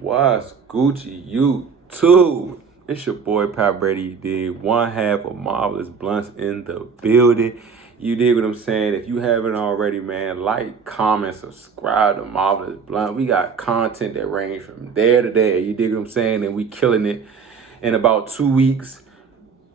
What's Gucci YouTube? It's your boy BRADY. Did one half of Marvelous Bluntz in the building. You dig what I'm saying? If you haven't already, man, like, comment, subscribe to Marvelous Blunt. We got content that range from there to there. You dig what I'm saying? And we killing it. In about 2 weeks,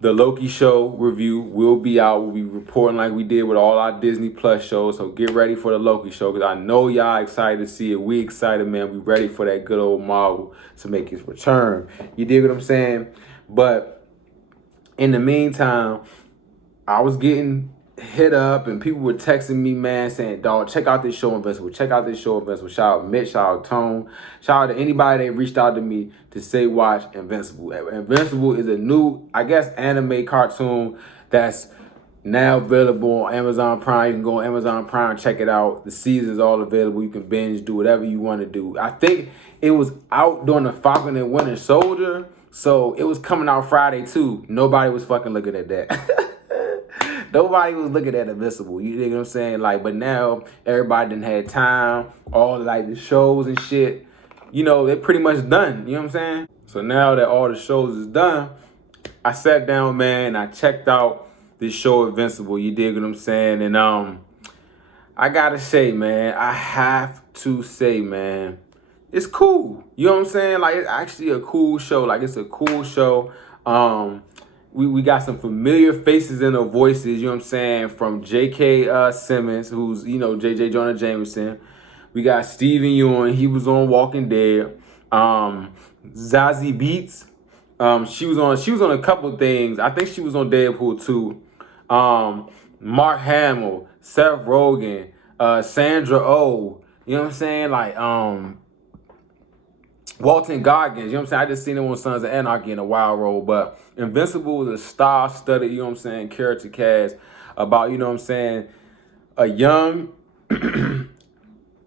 the Loki show review will be out. We'll be reporting like we did with all our Disney Plus shows. So get ready for the Loki show because I know y'all excited to see it. We excited, man. We ready for that good old Marvel to make its return. You dig what I'm saying? But in the meantime, I was getting hit up and people were texting me, man, saying, dog, check out this show, Invincible. Check out this show, Invincible. Shout out Mitch, shout out Tone. Shout out to anybody that reached out to me to say watch Invincible. Invincible is a new, I guess, anime cartoon that's now available on Amazon Prime. You can go on Amazon Prime and check it out. The season's all available. You can binge, do whatever you want to do. I think it was out during the Falcon and Winter Soldier, so it was coming out Friday too. Nobody was fucking looking at that. Nobody was looking at Invincible, you know what I'm saying? Like, but now everybody done had time, all like the shows and shit, you know, they're pretty much done, you know what I'm saying? So now that all the shows is done, I sat down, man, and I checked out this show Invincible, you dig what I'm saying? And I gotta say, man, I have to say, man, it's cool. You know what I'm saying? Like, it's actually a cool show. Like, it's a cool show. We got some familiar faces in the voices, you know what I'm saying, from J.K. Simmons, who's, you know, J.J. Jonah Jameson. We got Steven Yeun, he was on Walking Dead. Zazie Beetz, she was on a couple things. I think she was on Deadpool 2. Mark Hamill, Seth Rogen, Sandra Oh, you know what I'm saying? Like, Walton Goggins, you know what I'm saying? I just seen him on Sons of Anarchy in a wild role, but Invincible was a star-studded, you know what I'm saying, character cast about, you know what I'm saying, a young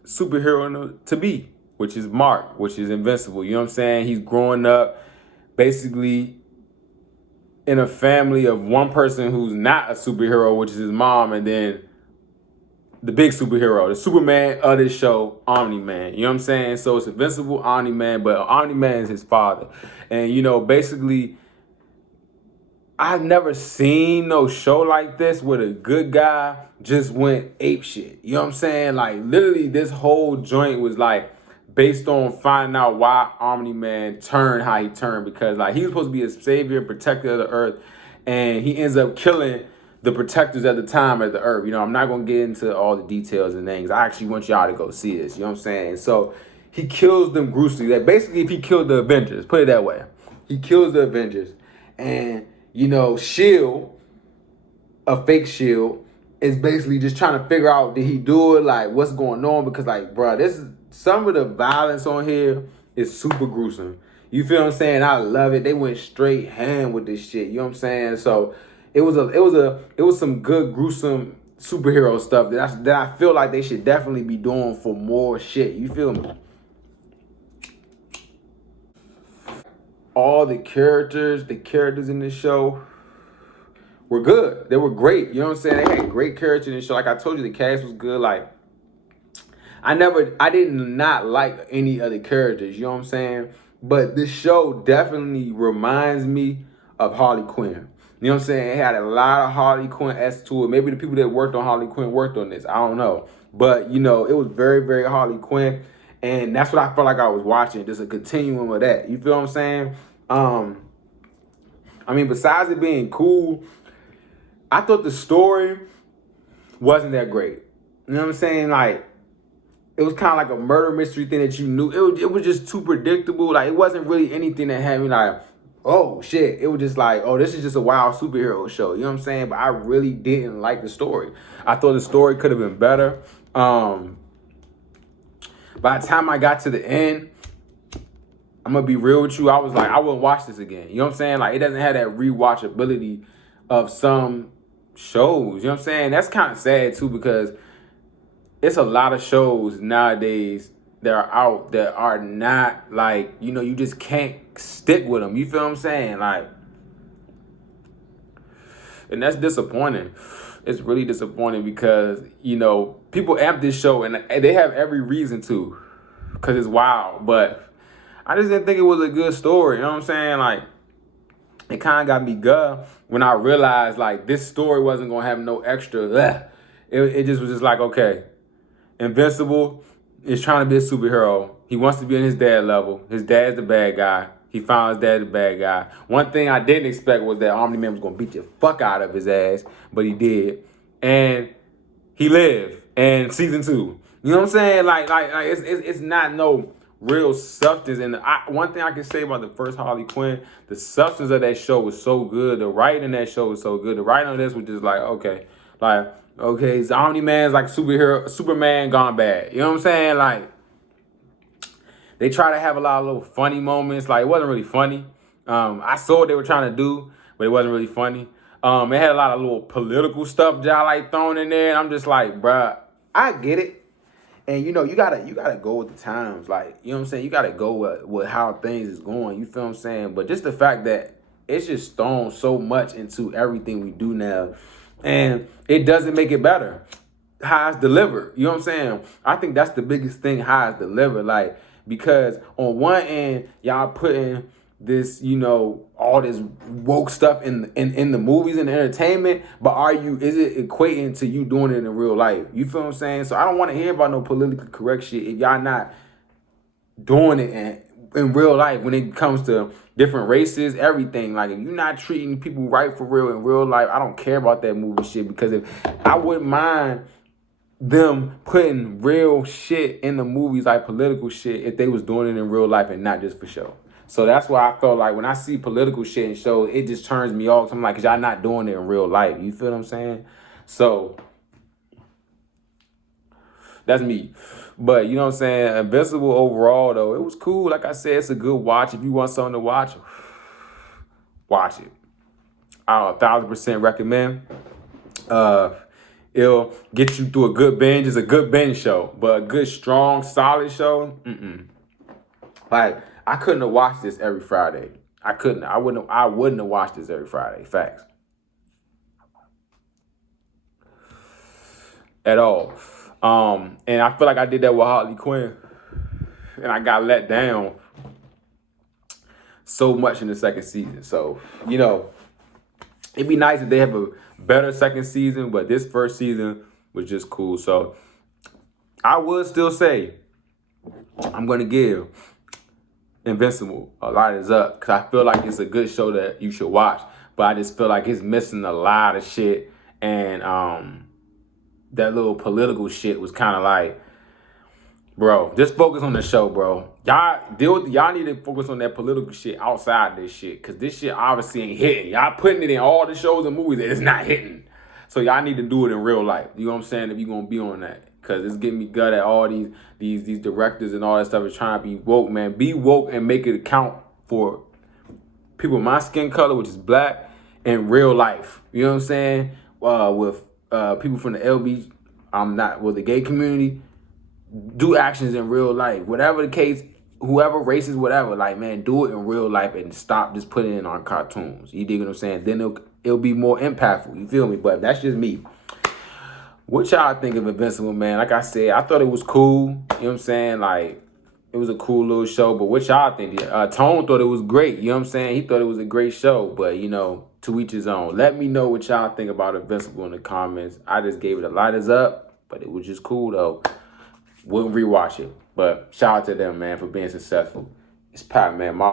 superhero to be, which is Mark, which is Invincible, you know what I'm saying? He's growing up basically in a family of one person who's not a superhero, which is his mom, and then the big superhero, the Superman of this show, Omni-Man. You know what I'm saying? So it's Invincible, Omni-Man, but Omni-Man is his father. And, you know, basically, I've never seen no show like this where the good guy just went ape shit. You know what I'm saying? Like, literally, this whole joint was, like, based on finding out why Omni-Man turned how he turned. Because, like, he was supposed to be a savior, protector of the earth, and he ends up killing the protectors at the time of the earth. You know, I'm not going to get into all the details and things. I actually want y'all to go see this. You know what I'm saying? So he kills them gruesomely. That basically, if he killed the Avengers, put it that way. He kills the Avengers. And, you know, S.H.I.E.L.D., a fake S.H.I.E.L.D., is basically just trying to figure out, did he do it? Like, what's going on? Because, like, bro, this is, some of the violence on here is super gruesome. You feel what I'm saying? I love it. They went straight ham with this shit. You know what I'm saying? So it was some good gruesome superhero stuff that I feel like they should definitely be doing for more shit. You feel me? All the characters in this show were good. They were great. You know what I'm saying? They had great characters in the show. Like I told you, the cast was good. Like, I did not like any other characters. You know what I'm saying? But this show definitely reminds me of Harley Quinn. You know what I'm saying? It had a lot of Harley Quinn-esque to it. Maybe the people that worked on Harley Quinn worked on this. I don't know. But, you know, it was very, very Harley Quinn. And that's what I felt like I was watching. Just a continuum of that. You feel what I'm saying? I mean, besides it being cool, I thought the story wasn't that great. You know what I'm saying? Like, it was kind of like a murder mystery thing that you knew. It was just too predictable. Like, it wasn't really anything that had me like, oh, shit. It was just like, oh, this is just a wild superhero show. You know what I'm saying? But I really didn't like the story. I thought the story could have been better. By the time I got to the end, I'm going to be real with you. I was like, I wouldn't watch this again. You know what I'm saying? Like, it doesn't have that rewatchability of some shows. You know what I'm saying? That's kind of sad, too, because it's a lot of shows nowadays that are out that are not, like, you know, you just can't stick with them. You feel what I'm saying? Like, and that's disappointing. It's really disappointing because, you know, people amp this show and they have every reason to because it's wild. But I just didn't think it was a good story. You know what I'm saying? Like, it kind of got me gut when I realized, like, this story wasn't going to have no extra. It just was just like, okay, Invincible is trying to be a superhero. He wants to be in his dad level. His dad's the bad guy. He found his dad the bad guy. One thing I didn't expect was that Omni-Man was going to beat the fuck out of his ass, but he did. And he lived. And season 2. You know what I'm saying? Like it's not no real substance. And one thing I can say about the first Harley Quinn, the substance of that show was so good. The writing in that show was so good. The writing on this was just like, okay, it's Omni-Man's like Superman gone bad. You know what I'm saying? Like, they try to have a lot of little funny moments. Like, it wasn't really funny. I saw what they were trying to do, but it wasn't really funny. It had a lot of little political stuff y'all like thrown in there. And I'm just like, bruh, I get it. And, you know, you gotta go with the times. Like, you know what I'm saying? You gotta go with how things is going. You feel what I'm saying? But just the fact that it's just thrown so much into everything we do now. And it doesn't make it better. How it's delivered. You know what I'm saying? I think that's the biggest thing, how it's delivered. Like, because on one end, y'all putting this, you know, all this woke stuff in the movies and the entertainment, but is it equating to you doing it in real life? You feel what I'm saying? So I don't want to hear about no politically correct shit if y'all not doing it in real life when it comes to different races, everything. Like, if you're not treating people right for real in real life, I don't care about that movie shit, because if I wouldn't mind them putting real shit in the movies, like political shit, if they was doing it in real life and not just for show. So that's why I felt like when I see political shit in shows, it just turns me off. I'm like, cause y'all not doing it in real life. You feel what I'm saying? So that's me. But you know what I'm saying? Invincible overall, though, it was cool. Like I said, it's a good watch. If you want something to watch, watch it. I 1,000% recommend. It'll get you through a good binge. It's a good binge show, but a good, strong, solid show. Like, I couldn't have watched this every Friday. I couldn't. I wouldn't have watched this every Friday. Facts. At all. And I feel like I did that with Harley Quinn, and I got let down so much in the second season. So, you know, it'd be nice if they have a better second season, but this first season was just cool. So I would still say I'm going to give Invincible a light is up, because I feel like it's a good show that you should watch, but I just feel like it's missing a lot of shit. And that little political shit was kind of like, bro, just focus on the show, bro. Y'all need to focus on that political shit outside this shit, because this shit obviously ain't hitting. Y'all putting it in all the shows and movies and it's not hitting. So y'all need to do it in real life. You know what I'm saying? If you're going to be on that. Because it's getting me gut at all these directors and all that stuff is trying to be woke, man. Be woke and make it account for people my skin color, which is black, in real life. You know what I'm saying? With people from the the gay community, do actions in real life. Whatever the case, whoever racist, whatever, like, man, do it in real life and stop just putting it on cartoons. You dig what I'm saying? Then it'll be more impactful. You feel me? But that's just me. What y'all think of Invincible, man? Like I said, I thought it was cool. You know what I'm saying? Like, it was a cool little show. But what y'all think? Tone thought it was great. You know what I'm saying? He thought it was a great show. But, you know, to each his own. Let me know what y'all think about Invincible in the comments. I just gave it a lighters up, but it was just cool, though. Wouldn't rewatch it. But shout out to them, man, for being successful. It's Pat, man.